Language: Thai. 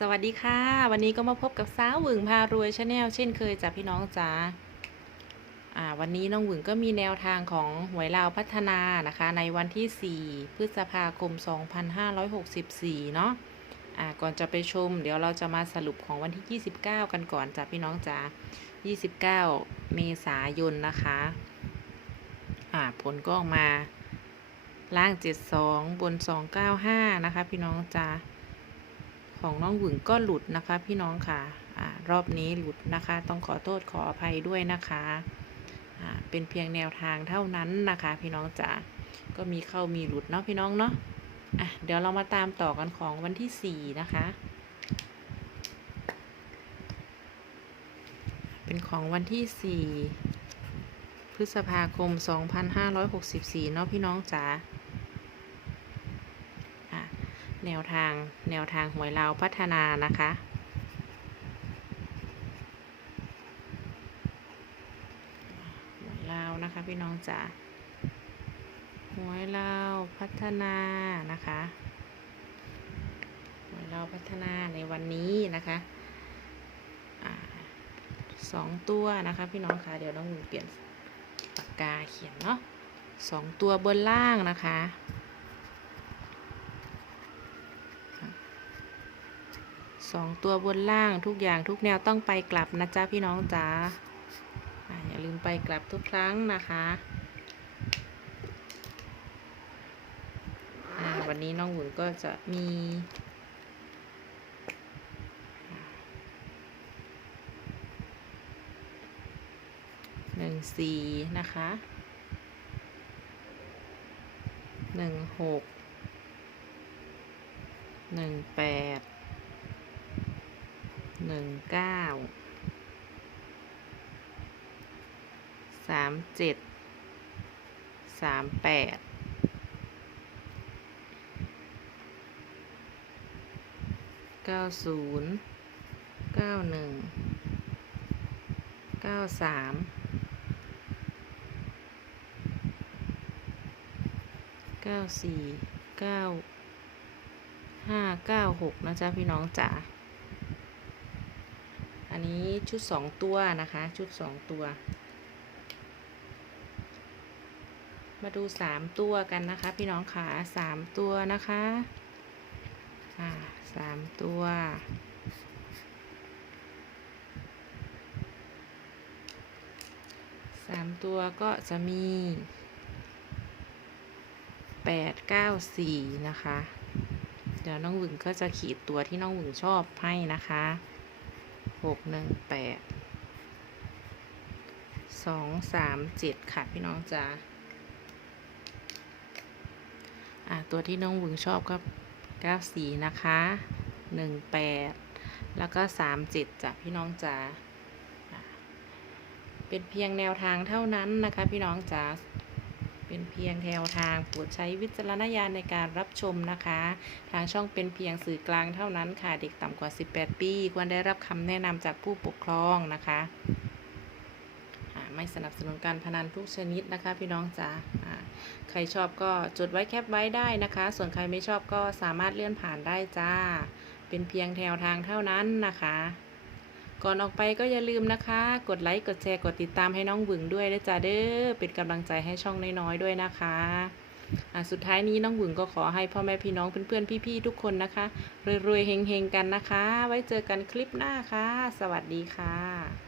สวัสดีค่ะ วันนี้ก็มาพบกับสาวหวึงพารวยชาแนลเช่นเคยจ้ะพี่น้องจ๋าอ่า วันนี้น้องหวึงก็มีแนวทางของหวยลาวพัฒนานะคะ ในวันที่ 4 พฤษภาคม 2564 เนาะอ่าก่อนจะไปชม เดี๋ยวเราจะมาสรุปของวันที่ 29 กันก่อนจ้ะพี่น้องจ๋า29 เมษายนนะคะอ่าผลก็ออกมาล่าง 72 บน 295 นะคะ พี่น้องจ๋า ของน้องหวึงก็หลุดนะคะ พี่น้องค่ะอ่ารอบนี้หลุดนะคะ ต้องขอโทษขออภัยด้วยนะคะเป็นเพียงแนวทางเท่านั้นนะคะ พี่น้องจ๋าก็มีเข้ามีหลุดเนาะพี่น้องเนาะอะเดี๋ยวเรามาตามต่อกันของวันที่4นะคะ เป็นของวันที่4พฤษภาคม 2564 เนาะพี่น้องจ๋า แนวทางแนวทางหวยลาวพัฒนานะคะ หวยลาวนะคะพี่น้องจ๋าหวยลาวพัฒนานะคะหวยลาวพัฒนาในวันนี้นะคะสองตัวนะคะพี่น้องคะเดี๋ยวน้องหนูเปลี่ยนปากกาเขียนเนาะสองตัวบนล่างนะคะ สองตัวบนล่างทุกอย่างทุกแนวต้องไปกลับนะจ๊ะพี่น้องจ๋าอย่าลืมไปกลับทุกครั้งนะคะวันนี้น้องหวุนก็จะมีหนึ่งสี่นะคะหนึ่งหกหนึ่งแปด หนึ่งเก้าสามเจ็ดสามแปดเก้าศูนย์เก้าหนึ่งเก้าสามเก้าสี่เก้าห้าเก้าหกนะจ๊ะพี่น้องจ๋า อันนี้ชุดสองตัวนะคะ ชุดสองตัว มาดูสามตัวกันนะคะ พี่น้องขาสามตัวนะคะอ่าสามตัวสามตัวก็จะมีแปดเก้าสี่นะคะ เดี๋ยวน้องหวึงก็จะขีดตัวที่น้องหวึงชอบให้นะคะ หกหนึ่งแปดสองสามเจ็ดค่ะพี่น้องจ๋าอะตัวที่น้องหวึงชอบก็เก้าสี่นะคะหนึ่งแปดแล้วก็สามเจ็ดจ้ะพี่น้องจ๋าเป็นเพียงแนวทางเท่านั้นนะคะพี่น้องจ๋า เป็นเพียงแนวทางโปรดใช้วิจารณญาณในการรับชมนะคะ ทางช่องเป็นเพียงสื่อกลางเท่านั้นค่ะ เด็กต่ำกว่า 18 ปี ควรได้รับคำแนะนำจากผู้ปกครองนะคะไม่สนับสนุนการพนันทุกชนิดนะคะ พี่น้องจ๋าอ่าใครชอบก็จดไว้แคปไว้ได้นะคะ ส่วนใครไม่ชอบก็สามารถเลื่อนผ่านได้จ้า เป็นเพียงแนวทางเท่านั้นนะคะ ก่อนออกไปก็อย่าลืมนะคะ กดไลค์ กดแชร์ กดติดตามให้น้องหวึงด้วยนะจ๊ะเด้อ เป็นกำลังใจให้ช่องน้อยๆด้วยนะคะอะสุดท้ายนี้น้องหวึงก็ขอให้พ่อแม่พี่น้องเพื่อนๆพี่ๆทุกคนนะคะรวยๆเฮงๆกันนะคะ ไว้เจอกันคลิปหน้าค่ะ สวัสดีค่ะ